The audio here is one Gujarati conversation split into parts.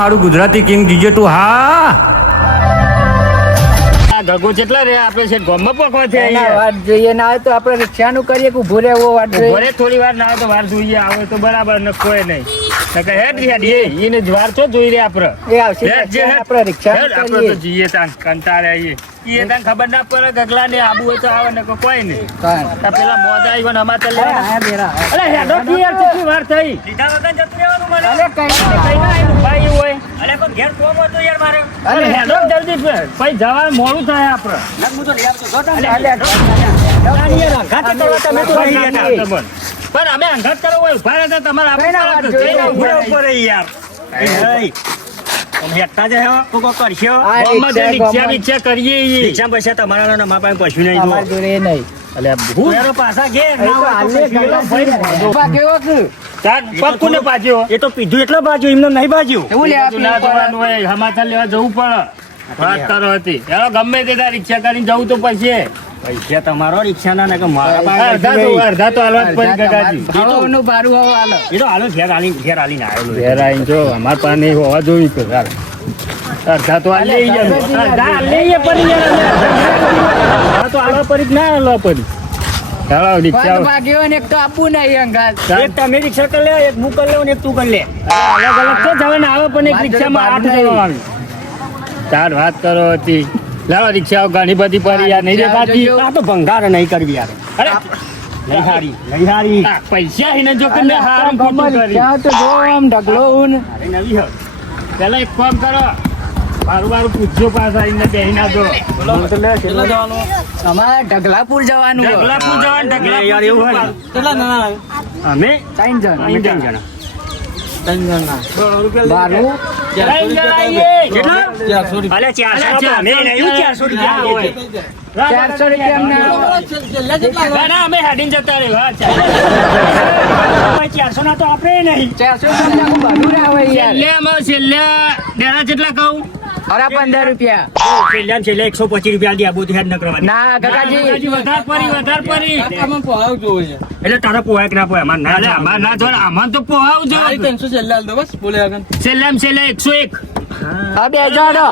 મારું ગુજરાતી કિંગ DJ તું હા ગગો કેટલા રે આપણે છે ગોમમાં પકવા છે વાત જોઈએ ના આવે તો આપણે રિક્ષાનું કરીએ કે ઉભો રહેવો વાત જોઈએ થોડી વાર ના આવે તો વાર જોઈએ આવે તો બરાબર ન કોઈ નહીં એને જ્વાર તો જોઈ રે આપણે એ આવશે આપણે રિક્ષા આપણે તો જઈએ ત્યાં કંટાળે આવીએ એ તને ખબર ના પડે ગગલા ને આબુ હોય તો આવે ને કોઈ નહીં પેલા મોજા આવ્યો ને અમાર ચાલે અરે હેડો કી યાર કેટલી વાર થઈ લીધા વગર જતું રહેવાનું મને અરે કઈ ના ભાઈ હોય અરે પણ ઘેર કોમ હતો યાર મારે અરે હેડો જલ્દી ભાઈ જવા મોડું થાય આપણે હું તો લઈ આવતો પણ અમે અંગત કરો હોય ઉભા રહેતા તમારા ઉપર યાર રિક્ષા કરીએ રિક્ષા પૈસા તમારા નમા પાસે પૈસું નહીં પાછા ઘેર એ તો પીધું એટલે બાજુ એમને નહીં બાજુ સમાચાર લેવા જવું પડે વાત કરો હતી ગમે તે રિક્ષા કરીને જવું તો પછી પૈસા તમારો રિક્ષા ના અડધા તો હાલવા જ પડી ગગાજી એ તો હાલો ઘેર આલીને આવેલું ઘેર આવીને જો અમાર પાસે હોવા જોયું તો અડધા તો લઈ લઈએ પડી તો હાલવા પડી ના હાલવા પડી એક તો આપવું નહીં અંગાત એક તમે રિક્ષા કરી લે એક હું કરી લઉં ને એક તું કરી લે અલગ અલગ તો જવા ને આવે પણ એક રિક્ષામાં 8 જણા આવી ચાર વાત કરો હતી લાવો રિક્ષાઓ ઘણી બધી પડી યાર નહીં દેખાતી આ તો ભંગાર નહીં કરવી યાર અરે નહીં હારી પૈસા હિને જો કરીને હારું ખોટું કરી તો જો આમ ઢગલો હું નવી હો પેલા એક કામ કરો મારું પૂછજો પાછા એને બેહી ના દો અમારે ઢગલાપુર જવાનું યાર એવું હોય કેટલા ના અમે 3 જણા બારું 400 રૂપિયા અમે હેડીને જતા રહ્યો 400 ના તો આપણે નહીં 400 છેલ્લે ડેરા જેટલા કહું અરે 15 રૂપિયા છેલ્લે 125 રૂપિયા દી આબુ હેડ ન કરવા ના કાકાજી વધારે પરી એટલે તારા પોહાય કે ના પોહાય અમાર ના જોડે અમાર તો પોહાવ જો 300 છેલ્લે હાલ દો બસ બોલે આગળ છેલ્લે 101 આ બે જાડો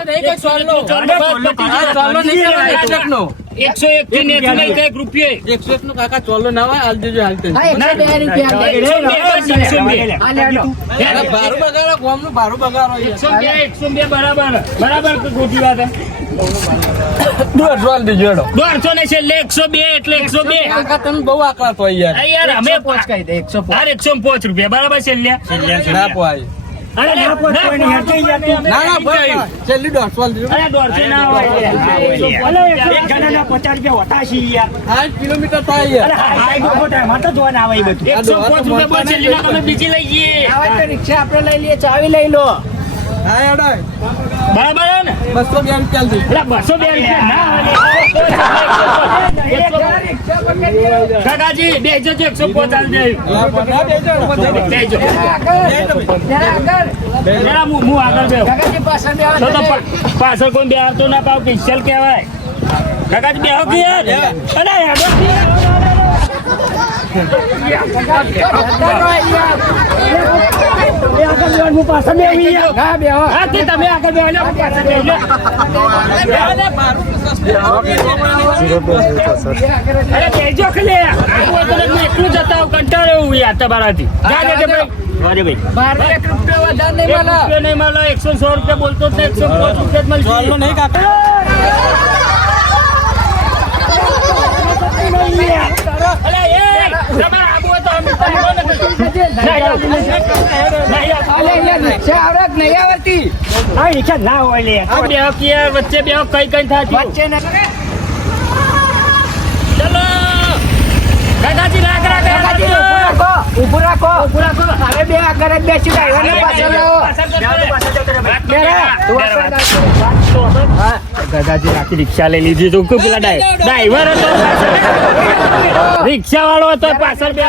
101 થી નેટ નહીં કઈક રૂપિયે 101 નો કાકા ચોલો ના હોય હાલ દેજો હાલ હા 102 રૂપિયા બારું બગાડો ગોમ નું બારું બગાડો 102 બરાબર ખોટી વાત દોઢ દેજો એડો 150 ને છેલ્લે 102 એટલે 102 કાકા તમે બહુ આકડા તો યાર અમે 105 કહી દે 105 રૂપિયા બરાબર છેલ્લે ના પોય અરે ના પોય ના છેલ્લી 150 દેજો અરે 150 ના હોય એક જણાના 50 રૂપિયા હોતા છે યાર 8 કિલોમીટર થાય યાર હાઈ ગોટા માં તો જોવા ના આવે બધું 105 રૂપિયા બોલ છેલ્લી ના તમે બીજી લઈ જઈએ આવે તો રિક્ષા આપણે લઈ લઈએ ચાવી લઈ લો હા એડો બરાબર ને 202 રૂપિયા દી એટલે 202 રૂપિયા ના હોય કાકાજી બેજો 150 દેજો જરા હું આગળ બેહો કાકાજી પાછળ બે તો પાછળ કોઈ બેહતો ના પાવ પિક્ચર કહેવાય કાકાજી બેહો કે યાર અરે હેડો હું પાછળ બેહી ના બે હા તે તમે આગળ બેહો ને પાછળ બેહો અરે બેજો ખલે એટલું જતા કંટાળે હું યાર તમારાથી ભાઈ મારે 1 રૂપિયા વધારે નહીં મળે 100 રૂપિયા બોલતો તો 105 રૂપિયા મળશે નહીં કાકા ના હોય લે વચ્ચે બે કઈ થાય વચ્ચે ચલો કાકાજી ઉભું રાખો હવે બે આગળ જ બેસી ડ્રાઈવર ને પાછળ દાદાજી આખી રિક્ષા લઈ લીધી તો પેલા ડ્રાઈવર હતો રિક્ષા વાળો હતો પાછળ બે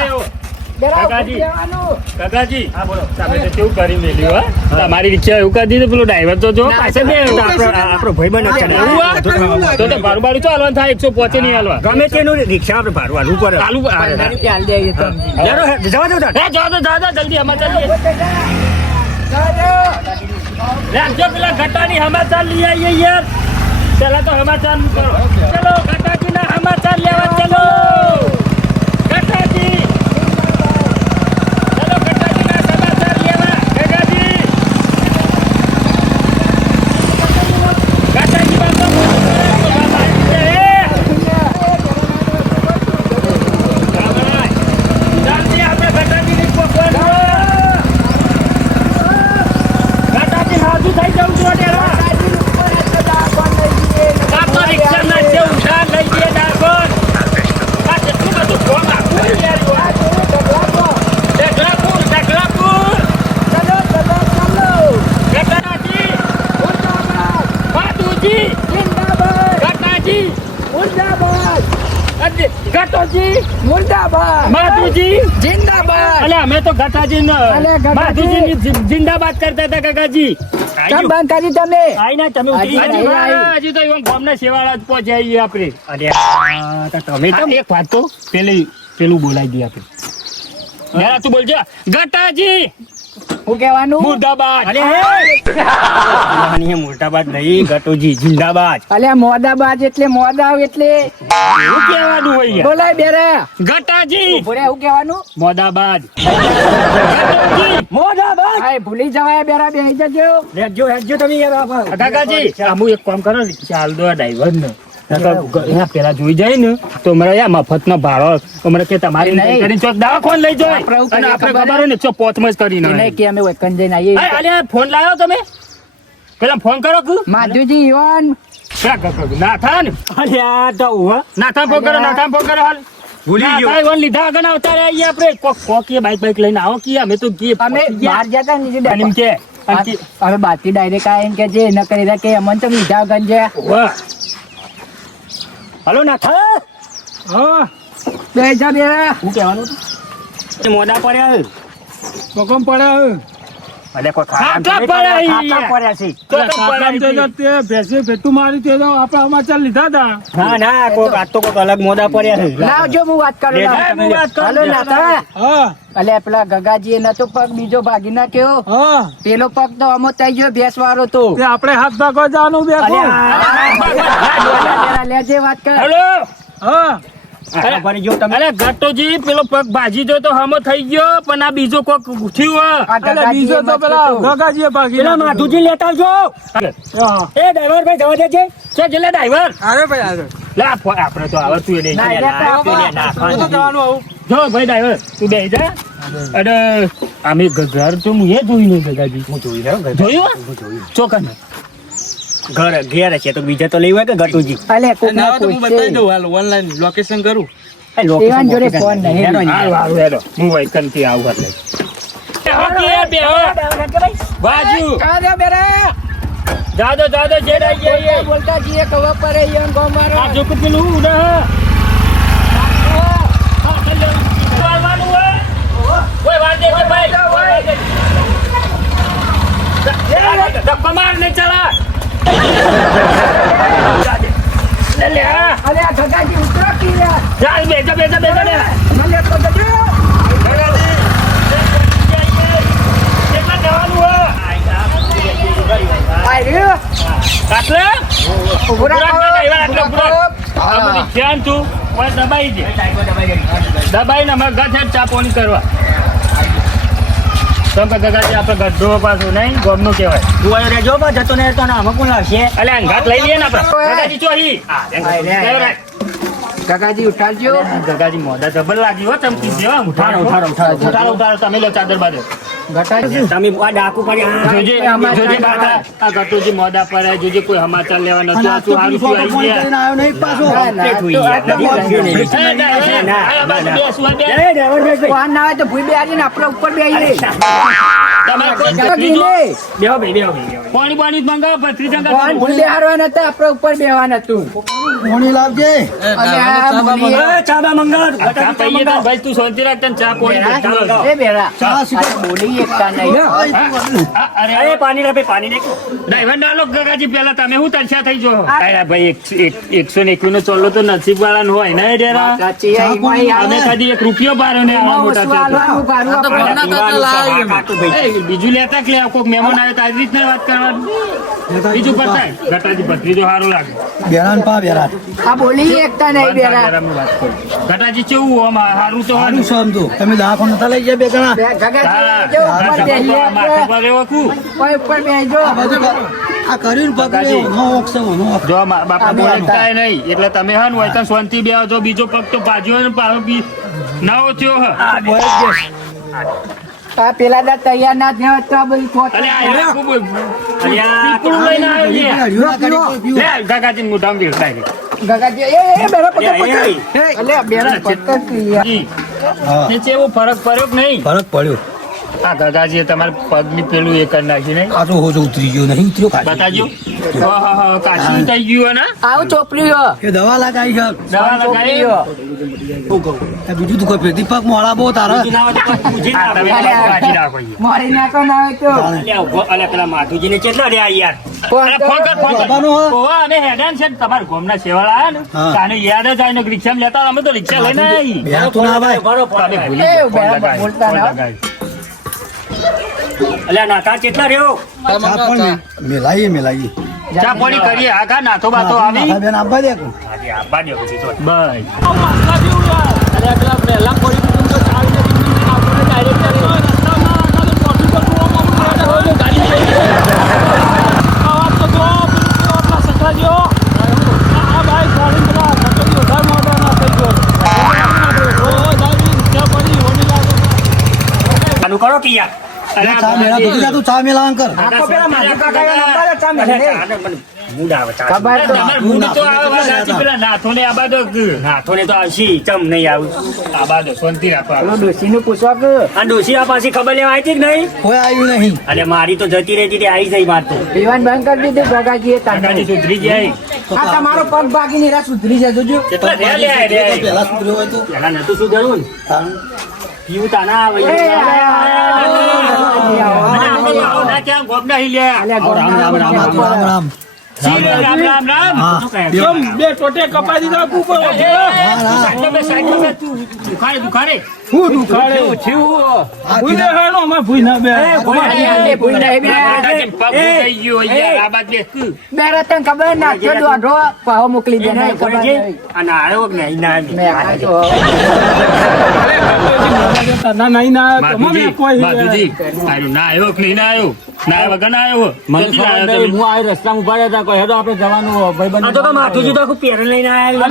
કાકાજી હા બોલો તમે તો કેવું કરી મેલ્યું તમારી રિક્ષા એવું કરી દીધું પેલો ડ્રાઈવર તો જો પાછળ બે આપણો ભાઈ બને તો ભાડું તો હાલવાનું થાય 105 નહીં હાલવા ગમે તેનું રિક્ષા આપણે ભાડું હાલવું પડે જવા દો દાદા જલ્દી અમારે રાખજો પેલા ગટાની સમાચાર લઈ આવીએ યાર. પેલા તો સમાચાર નું કરો. ચલો ગટાજીના સમાચાર લેવા ચલો. ગટાજી. ચલો ગટાજીના સમાચાર લેવા. ગટાજી. ગટાજી બાપા. ચાલતી આપણે ગટાજીની પકડવા. ગટાજી હાજુ થઈ જવું જોઈએ રા. બાપા રિક્ષા ના છે ઉઠા લઈ જઈએ ડાકોર. આ કેટલું બધું ફોન આપું યાર. ઢગલાપુર ઢગલાપુર. ગટાજી. માધુજી. ગટાજી. ગટોજી. માધુજી. અલે અમે તો ગટાજી માધુજી જિંદાબાદ કરતા હતા કાકાજી. કેમ બંધ કરી તમે આઈ તમે હજી નહીં આવી. હજી તો એમ ગામના શેવાળા જ પહોંચાઈએ આપણે. અરે તમે તો એક વાત તો પેલું બોલાવી દઈએ આપણે. યાર તું બોલજો ગટાજી હું કહેવાનું મુર્દાબાદ. અરે મુર્દાબાદ નહીં ગટોજી જિંદાબાદ. અલ્યા મોદાબાદ એટલે મોદાવ એટલે શું કહેવાનું હોય યાર? બોલાય બેરા ગટાજી બોલે હું કહેવાનું મોદાબાદ. ગટોજી મોદાબાદ હા ભૂલી જવાય બેરા બેહી જજો હેજો તમે યાર કાકાજી આમુ એક કામ કરો ચાલ દો ડ્રાઈવર ને પેલા જોઈ જાય ને તો મારે યા મફત નો ભાડો અમારે કે તમારી નહીં. કરીને ચોક દવાખાને લઈ જાય આપણે એવું અને કરીએ આપણે ખબર ખબર હોય ને 105 જ કરીને નહીં કે અમે વેકન જઈને આવીએ અલ્યા ફોન લાવ્યો તમે પેલા ફોન કરો કુ માધુજી યોન નાથાન નાથાન ફોન કરો નાથાન ફોન કરો હાલ ભૂલી ગયો ઈવન લીધા આગળ આવતા રહ્યા છીએ આપણે કોક કે બાઈક લઈને આવો કે અમે તો કે અમે બહાર જતા ને અને એમ કે અને કે હવે બાકી ડાયરેક્ટ આવીને કે જે ન કરી રહ્યા કે અમન તો લીધા ગંજે વાહ હલો નાથા હા બે જા બેરા શું કહેવાનું હતું મોડા પડ્યા કોકમ પડે અલે કોઈ ખાટા પડ્યા છે ભેંસે ભેટું મારી તે તો આપણે સમાચાર લીધા હતા. ના ના કોક આ તો કોક અલગ મોડા પડ્યા છે લાવજો હું વાત કરું લે, હું વાત કરું. હલો નાથા હા અલે પેલા ગગાજી નતો પગ બીજો ભાગી નાખ્યો હા પેલો પગ તો અમો થઈ ગયો ભેંસ વાળો તો તે આપણે હાથ ભાગવા જવાનું બે લેજે વાત કર હેલો હા અરે ગટોજી પેલો પગ ભાજી જો તો હમો થઈ ગયો પણ આ બીજો કોક થયું આ એટલે ગગાજીએ બીજો તો મત પેલા કીધું. ગગાજીએ ભાગી પેલા નાખ્યો. માધુજી લેતા આવજો એ ડ્રાઈવર ભાઈ જવા દેજે છે જેલે ડ્રાઈવર અરે ભાઈ અરે લે આપણે તો આવડતું એ ના, નહીં એટલે તો હું તો જવાનું આવું જો ભાઈ ડ્રાઈવર તું બેસી જા અને અમે ઘર તો હું એ જોઈ નહીં ગગાજી હું જોઈ રહ્યો જોયું ચોકન ઘર ઘેર છે તો બીજા તો લેવા કે ગટુજી અલે કોક ના ના તો હું પૂછશે. બતાવી દઉં હાલ ઓનલાઈન લોકેશન કરું એવાન જોડે ફોન નહીં. હારું હેડો હું વૈકન થી આવું એટલે બાજુ કાદે બેરા જાદો જે ડાઈ બોલતા જીએ ખબર પડે યન ગો મારો આ જો પેલું ઉડે કોઈ વાત દે કે ભાઈ ધક્કો માર ને ચલા લે અલે આ ગગાજી ઉતરો કી યાર ચાલ બેજા લે મને તો જજો કેટલા જવાનું હોય આઈ રહ્યો કાટલે ઉભરા ધ્યાન તું કોઈ દબાઈ દે દબાઈને અમારે ગઠ ચા પાણી કરવા તમે ગગાજી આપણે ગઢો પાછું નહીં ગોમનું કહેવાય તું આવ્યો રેજો બા જતો ને તો આમાં કોણ લાવશે અલે અંગાત લઈ લઈએ ને આપણે ગગાજી ચોરી ગગાજી ઉઠાડજો ગગાજી મોઢા જબર લાગી હો ચમકી દે ઉઠાડો તમે લો ચાદર બાજુ ગટાજી તમે આ ડાકુ પડી જોજે જોજે બાટા આ ગટુજી મોઢા પર જોજે કોઈ સમાચાર લેવા નથી આ તું હારું તું આવી ગયા વાન ના આવે તો ભૂઈ બે આવીને આપણે ઉપર બે આવીએ પાણી પાણી મંગાવો પથરી વાન જંગા ભૂઈ બે હારવા નતા આપણે ઉપર બેવાનું હતું અલે આ ભૂલી ભાઈ તું શાંતિ રાખ તને ચા પાણી એ બેરા બોલી એકતા નહીં અરે પાણી રે પાણી ને ડ્રાઈવર ના લો ગગાજી પેલા તમે હું તરસ્યા થઈ જો અરે ભાઈ 121 નો ચોલ્લો તો નસીબ વાળા નો હોય ને ડેરા સાચી આ ઈમાઈ અમે આવે કદી 1 રૂપિયો બારો ને આવા મોટા ઉસવાલવાનું ભારું આપણે. બીજું લેતા કે લે કોઈક મહેમાન આવે તો આવી રીતના વાત કરવાની બીજું પતાય ગટાજી ભત્રીજો સારું લાગે બેરાન પા બેરાન આ બોલી એકતા નહીં બેરા બરાબર વાત કરું ગટાજી કેવું આમાં સારું તો સારું છો આમ તો તમે દવાખાને નતા લઈ ગયા બે જણા ગગાજી જો ઉપર બેહીએ માથે પર રહેવું કોઈ ઉપર બેહીજો આ બધું આ કર્યું પકડે નો ઓક્સ નો જો બાપા બોલતા નહીં એટલે તમે હન હોય તો શાંતિ બે જો બીજો પગ તો બાજુ ને પાછો બી નાવો થયો હ આ પેલા દા તૈયાર ના થયો તો આ બધી ખોટ અલે આ ખૂબ પીપળું લઈને આવ્યો છે લે ગગાજી મોઢામાં વેલતાય રે ગગાજી એ બેરા પકડ અલે બેરા પકડ નીચે એવો ફરક પડ્યો કે નહીં ફરક પડ્યો આ ગગાજીએ તમારે પગની પેલું એ કરી નાખ્યું નહીં આ તો હોજો ઉતરી ગયો નહીં ઉતર્યો ખાલી. બતાજો કાશી થઈ ગયું ને આવું ચોપડીઓ એ દવા લગાવી છે દવા લગાવી ચોપડીઓ આ બીજું તો કોઈ પેટી પાક મોડા બહુ તારા આ તમે કાઢી રાખો ઈ. મારી નાખો ના હોય તો અરે ફોન કર. બાબાનો હા? ઓવા અને હેડાન છે ને તમારા ગામના સેવાળા આયા ને હા. તાને યાદ જ આવીને રિક્ષામાં લેતા અમે તો રિક્ષા લઈને આવી બે તો ના ભાઈ તમે ભૂલી એ ગયા. ફોન બરાબર લગાવી, બોલતા ફોન ના. લગાવી. ચા પણ મેલાઈએ ચા પાણી કરીએ આગા નાતો બાતો આવી માથા બેન આપવા દે કો. બસ ચા મેલા તો તું ચા મેલા અંકર આખો પેલા માજી કાકા નંબર ચા મેલે ખબર તો તમારે મૂડ તો આવે વાત સાચી. પેલા નાથોને આ બાજુ નાથોને તો આવશી ચમ નહીં આવું આ બાજુ શાંતિ રાખો પેલો ડોશીનું પૂછવા કે કોઈ આવ્યું નહીં અને મારી તો જતી રહેતી હતી આવી જઈ માર તો પીવાન બંધ કરી દીધું ગગાજીએ કાકાજી તાને સુધરી જાય આ તમારો પગ ભાગીને રા સુધરી જાય જોજો કેટલા રહ્યા લે આ રહ્યા. પેલા સુધર્યો હોય તો પેલા નતું સુધરવું ને પીવું તાના આવે એ અને આપણે આવો ના ક્યાં ગોમના હી લે અલ્યા રામ રામ રામ રામ રામ રામ રામ રામ હા. કેમ બે ટોટે કપાઈ દીધા ઉપર દુખારે હું દુખાડે આ ભૂલે કીધા હેડો અમે ભૂઈ ના બે ભૂલ નહીં બે પગ થઈ ગયો યાર આ બાદ બે રતન ખબર નાખ્યો દોઢો પાહો મોકલી દે નહીં ખબર નહીં. અને આવ્યો કે નહીં ના મેં આ તો ના નહીં ના તમે કોઈ માધુજી આવ્યો ના આવ્યો કે નહીં ના આવ્યો ના આવ્યો વગર ના આવ્યો ક્યાંથી લાવ્યો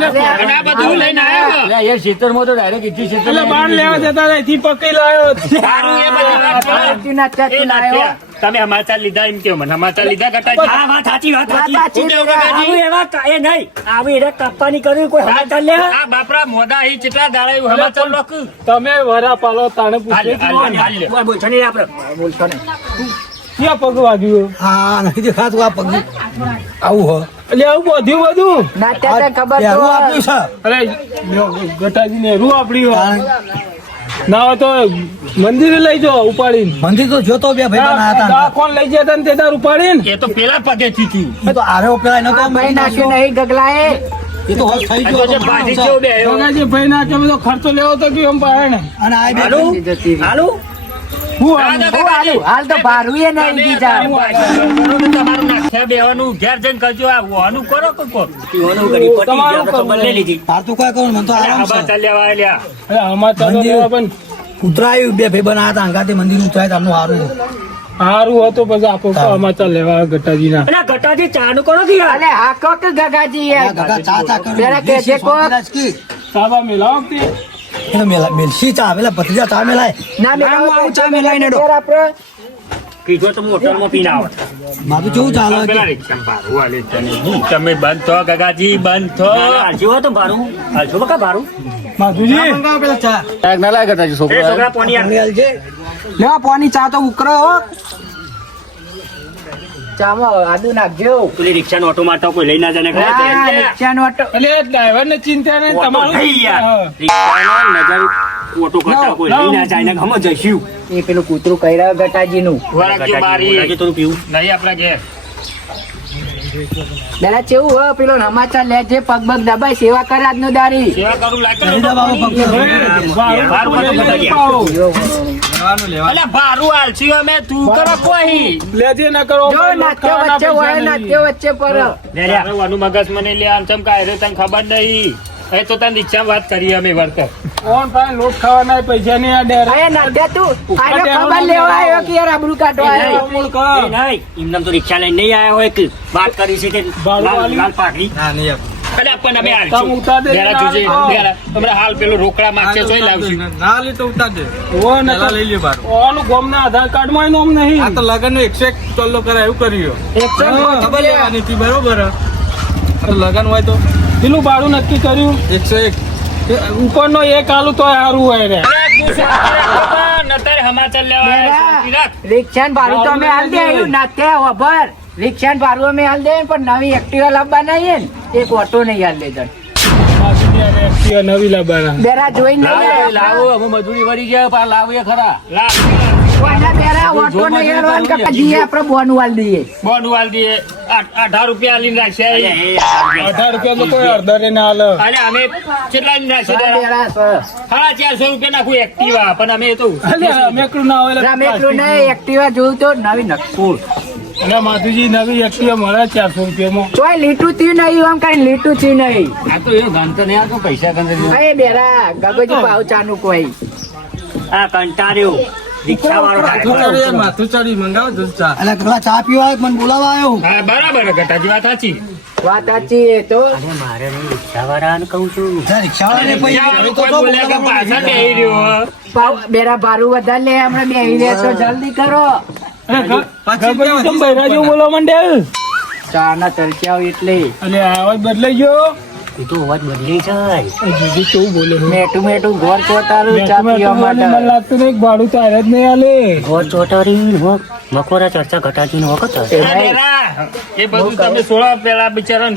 તમે? અને આ બધું લઈને આવ્યો એટલે બાર લેવા જતા હતા, એથી પકડી લાયો સારું એ બધી વાત છોડો. ચાચી ના ચાચી એ લાયો. લાટ્યા. તમે સમાચાર લીધા એમ કેવો મને સમાચાર લીધા ગટાજી આ ચાચી હું કેવું લેવા. ગટાજી? આ બાપરા મોઢા અહીં કેટલા દાડા એવું સમાચાર લખું તમે વરા પાલો તાણે પૂછે બોલશો નહીં. ક્યાં પગ વાગ્યું હા નહીં દેખાતું આ પગ આવું હો એટલે આવું બધું બધું નાટ્યા તો ખબર પહેરું તો આપ્યું છે અરે ગટાજી ને રૂ આપડી કારણ ના હોય તો મંદિરે લઈ જાઓ ઉપાડીને મંદિર તો જોતો બે ભાઈ બનાયા હતા કોણ લઈ જતા ને તે તાર ઉપાડીને એ તો પેલા પગે થયું એ તો આરે પેલા એનો આ ભાઈ નાખ્યું નહીં ગગલાએ. એ તો હોશ થઈ ગયો જે બાજી કેવો બે આવ્યો? ગંગાજી ભાઈ ના કે બધો ખર્ચો લેવો તો કે એમ પાડે ને અને આ બે હું દાદા, હાલું. હાલ તો ભારું એ નહીં દીધા. તમારું નાખ્યા બેવાનું ઘેર જઈને કરજો આ વહાનું કરો કે કો તમારું કરવું. તાર તો કોઈ કહું મને તો આરામ આબા છે ચાલ્યા વાળ્યા અરે આમાં ચાલો મંદિર. લેવા પણ ઉતરાયું બે ભાઈ બનાયા હતા અંગાથી મંદિર ઉતરાય તારનું સારું સારું હતું પછી આપો સમાચાર લેવા ગટાજી ના અલે આ કોક ગગાજી એ. આ કાકા ચા ચા કર્યું. પેલા કે છે કોક. રાજકી. સાબા મિલાવ તે એને મેલસી ચા પેલા ભત્રીજા ચા મેલાય ના મેળવો તો મેળવીને ડો. આપણે કીધો તો હોટલમાં પીને આવો મારું કેવું ચાલે પેલા રિક્ષામાં ભાડું આલે તને. તમે બંધ થો ગગાજી બંધ થો માધુજી પેલા ચા એ છોકરા પોની આપ. મેલ છે લેવા પાણી ચા તો ઉકરો હો. ચામાં આદુ નાખજો. પેલી રિક્ષાનો ઓટો મારતો કોઈ લઈ ના જાય ને આ રિક્ષાનો ઓટો. એટલે ડ્રાઈવર ને ચિંતા નહીં તમારું હા. રિક્ષાનો નજર ઓટો કરતા કોઈ લઈ ના જાય ને હમ જઈશું એ પેલું કૂતરું કહી રહ્યો ગટાજીનું. વળગજો મારી નહીં આપણા ઘેર પેલા ચેવું હોય પેલો સમાચાર લે છે પગ પગ દબાઈ સેવા કરે આજનો દારી. સેવા કરું લાગે નહીં દબાવો પગ. બારું બધું લઈ પાવો. અલ્યા ભારું આલસી અમે તું કરો કોઈ લેજે ના કરો જો નાટ્ય વચ્ચે હોય નાટ્ય વચ્ચે પર વાનું મગજ મને લે આમ ચમ કાય તને ખબર નહીં એ તો તને રિક્ષા વાત કરી અમે વર્કર કોણ ભાઈ લોટ ખાવાના પૈસા નહીં આ ડેર અરે નાટ્ય તું આનો ખબર લેવા આવ્યો કે યાર આબરૂ કાઢવા આવ્યો એમને તો રિક્ષા લઈને નહીં આવ્યા હોય કે વાત કરી છે કે ભાડું લાલ પાઘડી અલ્યા પણ અમે તમે ઉતાર દે, બેરા જોજે બેરા હમણાં હાલ પેલો રોકડા માગશે જોઈ લાવશું ઓ ન ઓનું ગોમ ના આધાર કાર્ડ માં નામ નહીં આ તો લગન નો 101 ચોલ્લો કરાય એવું કર્યું ખબર લેવાની હતી બરોબર લગન હોય તો પેલું ભાડું નક્કી કર્યું 101 ઉપર નો એક આલુ તો સારું હોય રે નતર સમાચાર લેવા રિક્ષાન ભાડું તો અમે હાલ દે નાટ્ય ખબર રિક્ષાન ભાડું અમે હાલ દે પણ નવી એક્ટિવા લાવવા નહીં ને એક ઓટો નહીં હાલ લેજન નવી લાવવાના બેરા જોઈને નહીં લાવો અમે મજૂરી વળી ગયા પણ લાવીએ ખરા કોઈના બેરા ઓટો નહીં હાલવાનું કે પછી આપણે બોનું હાલ દઈએ બોન્ડ વાલ દીએ 18 રૂપિયા આલીને રાખ્યા 18 રૂપિયા તો કોઈ અડધા રે ના હાલે અને અમે કેટલા ની રાખ્યા બેરા સર 450 રૂપિયા નાખું એક્ટિવા પણ અમે તો મેકડું ના હોય રમેશનું નહીં એક્ટિવા જોયું તો નવી નકુર અને માધુજી નવી એક્ટિવા મળે 400 રૂપિયામાં તોય લીટું થયું નહીં આમ કઈ લીટું થયું નહીં આ તો એ ગણતો નહીં આ તો પૈસા ગણતો અરે બેરા ગગોજી ભાવ ચાનું કોઈ આ કંટાળ્યો રિક્ષા વાળો માથું ચડી મંગાવો દૂધ ચા એટલે પેલા ચા પીવા આવ્યો, મને બોલાવા આવ્યો. હા બરાબર ગટાજી વાત સાચી વાત સાચી એ તો મારે રિક્ષા વાળાને કહું છું ત્યાં રિક્ષાવાળાને પૈસા કોઈ બોલ્યા કે પાછા બેહી રહ્યો બેરા ભારું વધારે લે હમણાં બે લે તો જલ્દી કરો બોલો મંડેલ ચા ના તરસ્યા હોય એટલે અને આવાજ બદલાઈ ગયો એ તો અવાજ બદલી જાય જીજી કેવું બોલે મેઠું મેઠું ઘર ચોટારું ચા પીવા મને માટે લાગતું નહીં ભાડું તો હારે જ નહીં હાલે ઘોર ચોટારી મકોરા ચર્ચા ઘટાજી વખત એ બધું તમે સોળા પેલા બિચારા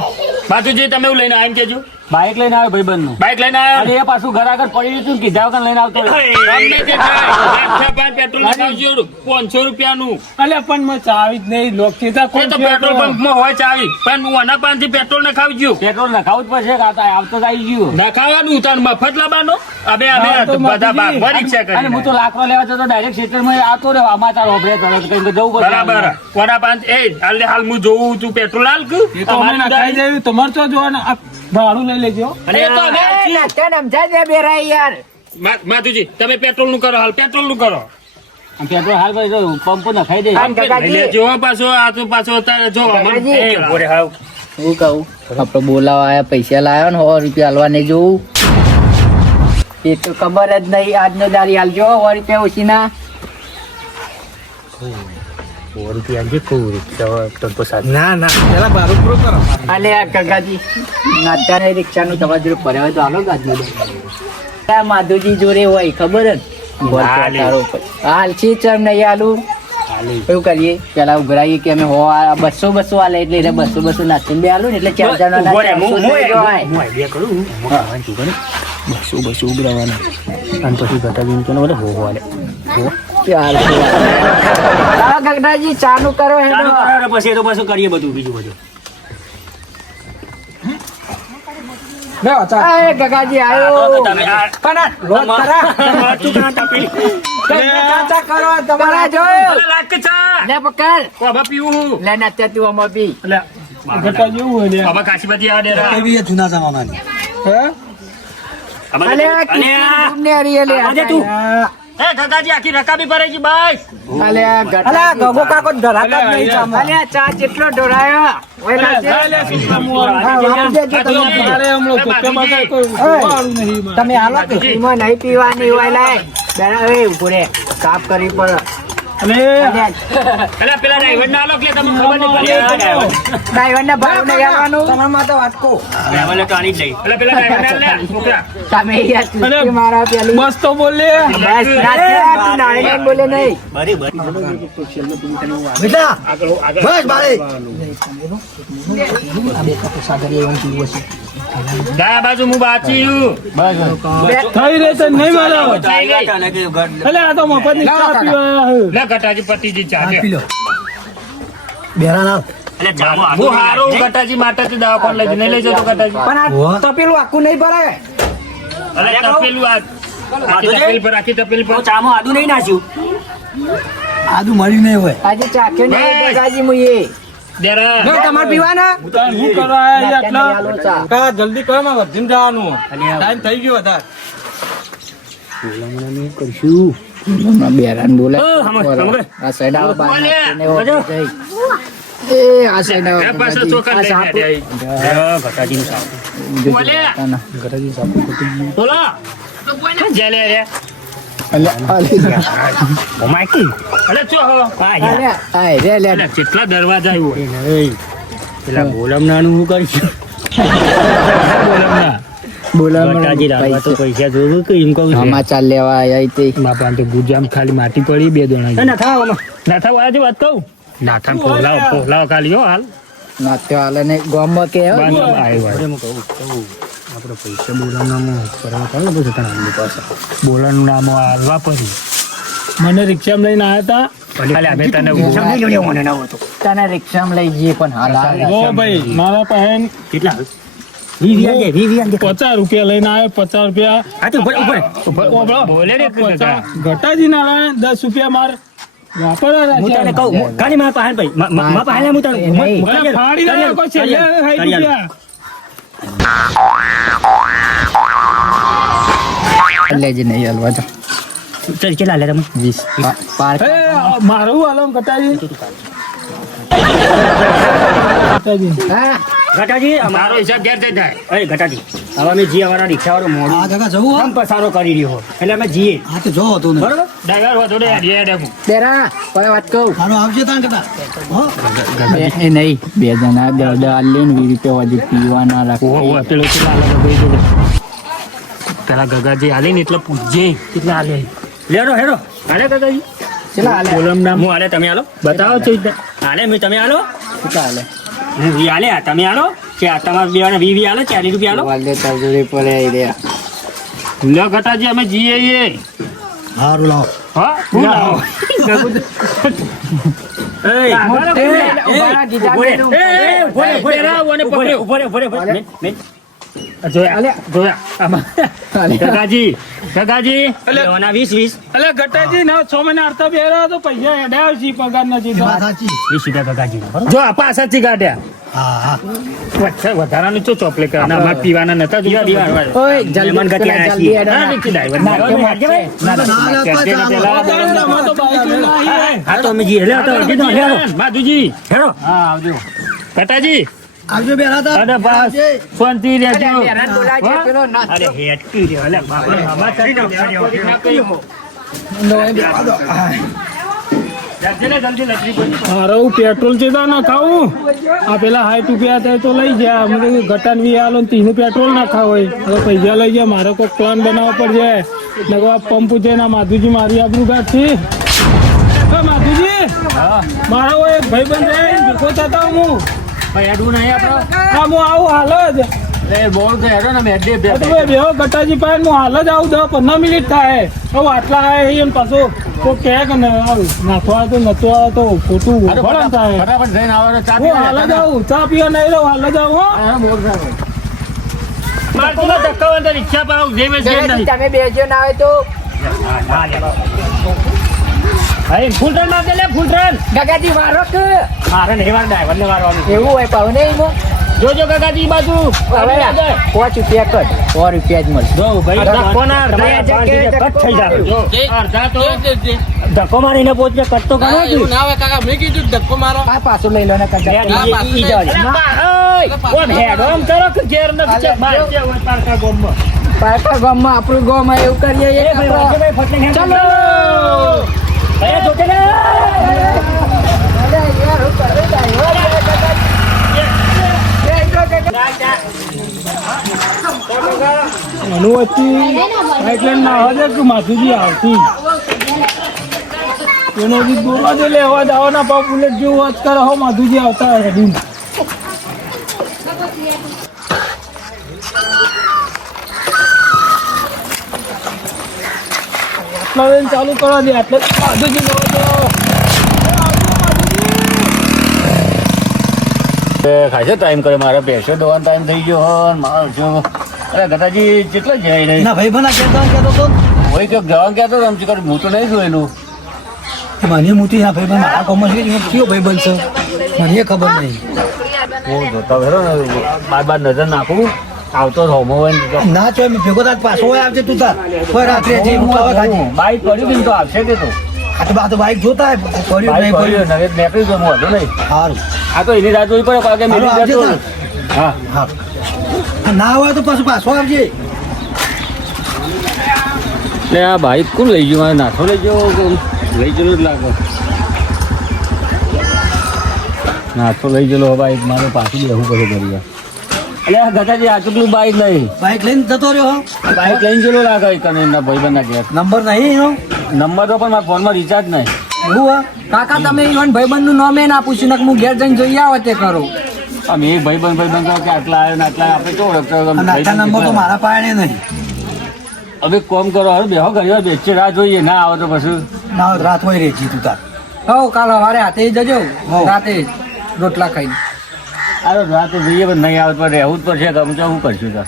બાજુજી તમે એવું લઈને આવીને કેજો બાઇક લઈને આવ્યો ભાઈ બંધ બાઇક લઈને આવ્યો એ પાછું ઘર આગળ પડી રહ્યું કીધા વગર લઈને આવતો ગમે તે થાય. પેટ્રોલ લગાવજો 500 રૂપિયાનું અલે પણ મેં ચાવી જ નહીં લોક ચેતા એ તો પેટ્રોલ પંપમાં હોય ચાવી પણ હું આના પાસેથી પેટ્રોલ નખાવજો પેટ્રોલ નખાવું જ પડશે આવતો જ આવી ગયું નખાવાનું તાર મફત લાવવાનો અમે બધા ભાગ રિક્ષા અને હું તો કરી લાકડો લેવા જતો ડાયરેક્ટ ક્ષેત્રમાં આવતો રહ્યો સમાચાર હોભળે તરત કઈ જવું પડે બરાબર કોના પાંચ એ હાલ હું જોઉં તું પેટ્રોલ હાલ કે એ તો અમે નખાઈ દેવું તમારે તો જોવાના આ ભાડું લઈ લેજો અને એ તો અમે સમજાય દે બેરા યાર માધુજી તમે પેટ્રોલ નું કરો હાલ પેટ્રોલ નું કરો પેટ્રોલ હાલ ભાઈ જો પંપ નખાઈ દે આમ કાકાજી જો પાછો આ તો પાછો તારે જો કાકાજી. બોરે હાવ હું કહું આપડે બોલાવા આયા પૈસા લાવ્યો ને 100 રૂપિયા હાલવા નહીં જોવું એ તો ખબર જ નહીં આજનો દારી હાલજો 100 રૂપિયા ઓછીના ના પેલા ભાડું પૂરું કરો. અલે આ કાકાજી નાત્યાને રિક્ષાનું તમારા જોડે પડે હોય તો હાલો ગાજનો દે માધુજી જોડે હોય ખબર જ હાલશી ચમ નહીં હાલું એવું કરીએ પેલા ઉઘરાઈએ કે અમે 200 હાલે એટલે 200 નાખીને બે હાલું ને એટલે 4 જણા ગગડાજી ચાલુ કરો હેડો પછી તો પાછું કરીએ બધું બીજું બધું એ ગગાજી આયો તમે આ પણ લોટ કરો તમારા જોયો લાખ ચા લે પકડ કોબા પીવું લે નાત્યા તું આમાં બી એટલે ઘટા જેવું હોય ને કોબા કાશીબાજી આ ડેરા એવી એ જૂના જમાનાની. અલે ને અરે લે એ ગગાજી આખી રકાબી ભરાઈ ગઈ બાઈ અલે ગગો કાકો ધરાતા જ નહીં ચામ અલે ચા જેટલો ઢોરાયો ઓય નાચે તમે હાલો કે ઈમાં નહીં પીવાની હોય લાય બેરા એ ઉભરે સાફ કરી પર પેલા ડ્રાઈવર ના આલો કે તમે ખબર નહીં પડી ડ્રાઈવર ને ભાડું નહીં આવવાનું તમારામાં તો વાટકો. ડ્રાઈવરને ટાણી જ લઈ પેલા ડ્રાઈવર ના લે છોકરા તમે યાર ચુસ્કી મારા પેલી બસ તો બોલે બસ નાચે તું નાળીને બોલે નહીં બેટા બસ બારે. દા બાજુ હું બાચી થઈ રહે તો નહીં મારો એટલે આ તો મફત ની ચા પીવા લે ગટાજી પતિજી ચા આ પી લો. બેરા ના. હું હારું ગટાજી માટે દવા પણ લઈ નહીં લઈ જતો ગટાજી પણ આ તપેલું આખું નહીં ભરાય અરે તપેલું આ રાખી તપેલ પર ચામાં આદુ નહીં નાખ્યું આદુ મળ્યું નહીં હોય આજે ચાખ્યો નહીં ગગાજી મુએ દેરા તમારે પીવાના હું કરવા આયા આટલા આલો ચા. કા જલ્દી કરો માં વધીને જવાનું ટાઈમ થઈ ગયો વધારે બેરાન બોલે સાંભળે. આ સાઈડ આવો બહાર નાખીને ઓર જઈ. એ આ સાઈડ આવો એ પાછો ચોખા લઈને આઈ. ઘટાડીનું સાપ. બોલે. બોલા જેલે રે ઓ માઈકી અલે ચો હો અલે કેટલા દરવાજા આવ્યો પેલા બોલમનાનું હું કરીશું બોલમના ગટાજી તો પૈસા જોયું કે એમ કહું છું સમાચાર લેવા આયા તે બાપા તો ગુજામ ખાલી માટી પડી બે દોણા ના થાવ આજે વાત કહું ના થામ પોલાવ ખાલી હો હાલ નાત્યો હાલે ને ગામમાં કે આપણે પૈસા બોલમનામાં કરવા ચાલે પછી તને આમની પાસે બોલવાનું નામ હાલવા પડી મને રિક્ષામાં લઈને આવ્યા ખાલી અમે તને તને રિક્ષામાં લઈ જઈએ પણ હાલ હતા ઓ ભાઈ મારા પાસે કેટલા 50 રૂપિયા લઈને આવ્યો 50 રૂપિયા બોલે રે ઘટાજી ના લાયા 10 રૂપિયા માર વાપરવા ફાડી નાખ્યો કોઈ છેલ્લે 60 રૂપિયા લેજે નહીં હાલવા તો કેટલા લે તમે 20 પાર એ મારું આલમ ઘટાજી હા ઘટાજી અમારો હિસાબ ઘેર થઈ જાય અરે ઘટાજી હવે અમે જી અમારા રિક્ષાવાળો મોડું હા કાકા જવું આમ પસારો કરી રહ્યો એટલે અમે જીએ હા તો જો હતું ને બરોબર ડ્રાઈવર હતો ને ડેકું બેરા કોઈ વાત કહું મારો આવશે તાન કટા હો એ નહીં બે જણા દર્દ આલી ને 20 રૂપિયા વધુ પીવાના રાખો પેલો કેટલા અલગ ભાઈ પેલા ગગાજી આલે ને એટલે પૂછજે કેટલા આલે લેરો હેરો આલે ગગાજી ચલા હાલે બોલમ નામ હું આલે તમે આલો બતાવો છે આલે મેં તમે આલો કેટલા હાલે હું વી આલે તમે આલો કે આ તમારા બેવાને 20 આલે 40 રૂપિયા આલો વાલે તરજોરી પડે આઈ રહ્યા લો ઘટાજી અમે જીએ એ હારું લાવો હા હું લાવો ગગાજી લેવાના 20 એટલે ઘટાજી ના 6 મહિના અર્થા બેરો તો પૈસા હેડાવ છે પગાર નથી વાત સાચી 20 ગગાજી જો આ પાસાથી કાઢ્યા હા હા વધારાનું ચો ચોપલે કરવાના અમાર પીવાના નતા જોયા ઓય જલ્દી જલ્દી હા તો અમે જી હેલો તો માધુજી હેરો હા આવજો કટાજી આવજો બેરા તા અરે બસ શાંતિ રહેજો બેરાન બોલાજે પેલો ના અરે હેટકી રે અલે બાબા આમાં ચડી જલ્દી લટરી પડી મારો પેટ્રોલ છે ના ખાવું આ પેલા 60 રૂપિયા થાય તો લઈ જા મને ઘટાન વી આલો ને 30 પેટ્રોલ ના ખાવ હોય હવે પૈસા લઈ જા મારે કોઈ પ્લાન બનાવવો પડશે નગવા પંપ છે ના માધુજી મારી આબરૂ ગાંઠ છે માધુજી મારો એક ભાઈબંધ છે ભૂખો થતા હું ભાઈ એડું નહીં આપણો હા હું આવું હાલ જ એ બોલ તો હેરો ને મેડે બે તો ભાઈ બેહો ઘટાજી પાસે હું હાલ જ આવું 10-15 મિનિટ થાય હવે આટલા આવે એમ પાછું તો કે ને નાખવા તો નતો આવે તો ખોટું ભરણ થાય ફટાફટ જઈને આવવાનો ચા હું હાલ જ આવું ચા પીવા નહીં રહું હાલ જ આવું હો માર તો ધક્કા વંદર ઈચ્છા પાવ જે મે જે નહીં તમે બેજો ના આવે તો ભાઈ ફૂલ રન માર દે લે ફૂલ રન ગગાજી મારો કે મારે નહીં વાર ડ્રાઈવર ને વારવાનું એવું હોય પાવ નહીં મો જોજો ગગાજી બાજુ હવે 5 રૂપિયા કટ 100 રૂપિયા જ મળશે જો ભાઈ ધક્કો ના તમારા કટ થઈ જાય જો અડધા તો ધક્કો મારીને પહોંચે કટ તો ગણો એવું ના આવે કાકા મેં કીધું ધક્કો મારો આ પાછું લઈ લો ને કજા ઈ જાવ ઓમ હેડ ઓમ કરો કે ઘેર ન કે બાર કે હોય પારકા ગોમમાં પાટા ગામમાં આપણું ગામમાં એવું કરીએ એ ભાઈ વાજે ભાઈ ફટલે ચલો એ જોતે લે અરે યાર હું કરે જાય અનુવતી આઈટલેન્ડ ના આવે કે માથુજી આવતી એનો બી દોવા દે લે અવાજ આવવાના પા બુલેટ જેવું અવાજ કરે હો માધુજી આવતા રેડી આટલા વેન ચાલુ કરવા દે એટલે માધુજી ખાસે ટાઈમ કરે મારે બેસે દોવાનો ટાઈમ થઈ ગયો મારો જો અરે ગટાજી કેટલા જાય નહીં ના ભાઈ બના કેતો તો હોય કે જવા ગયા તો રમચી કર હું તો નહીં જોયેલું. મને મોટી ના ભાઈ મારા કોમર્સ કયો ભાઈ બનશે મને ખબર નહીં. હું જોતા ખરો ને બાર નજર નાખું આવતો હોમો હોય ને તો ના ચોય મેં ભેગો તાર પાછો હોય આવજે તું તાર કોઈ રાત્રે જે હું હવે ખાજી બાઈક પડ્યું ને તો આવશે કે તો આ તો બાઈક જોતા હે પડ્યું નહીં બાઈક પડ્યું પડ્યું નવે નીકળી ગયો હું હતો નહીં. સારું આ તો એની રાત જોઈ પડે કારણ કે હાલો, મેલી આવજે જતો. તાર. હા હા ના હોય તો પાછું પાછો આવજે. એટલે આ બાઈક કોણ લઈ ગયું મારે નાખો લઈ ગયો લઈ ગયેલો જ લાગે નાખો લઈ ગયેલો બાઈક મારે પાછું બેહવું પડે કરી એટલે આ ગતાજી આટલું બાઈક નહીં બાઈક લઈને જતો રહ્યો બાઈક લઈને ગયેલો લાગે કનેરના ભાઈબંધના ઘેર નંબર નહીં એનો નંબર તો પણ મારા ફોનમાં રિચાર્જ નહીં. એવું હા કાકા તમે ઈવન ભાઈબંધનું નામ એ ના પૂછ્યું ને હું ઘેર જઈને જોઈ આવો તે કરો. આમ એ ભાઈબંધ કે આટલા આવ્યો ને આટલા આપણે કેવો ઓળખતો અને આટલા નંબર તો મારા પાસે નહીં. હવે કોમ કરો હવે બેહો ઘડી બેચી રાહ જોઈએ ના આવે તો પછી ના હોય તો રાત હોય રેજી તું તાર. હો કાલ સવારે હાથે જજો હો. રાતે જ રોટલા ખાઈને. અરે રાત તો જોઈએ પણ નહીં આવે તો રહેવું જ પડશે ગમ તો હું કરશું તાર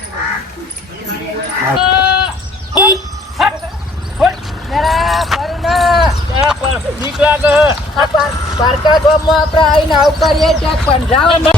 પારકા ગામમાં આપણે આવીને આવું કરીએ ત્યાં પંજાબ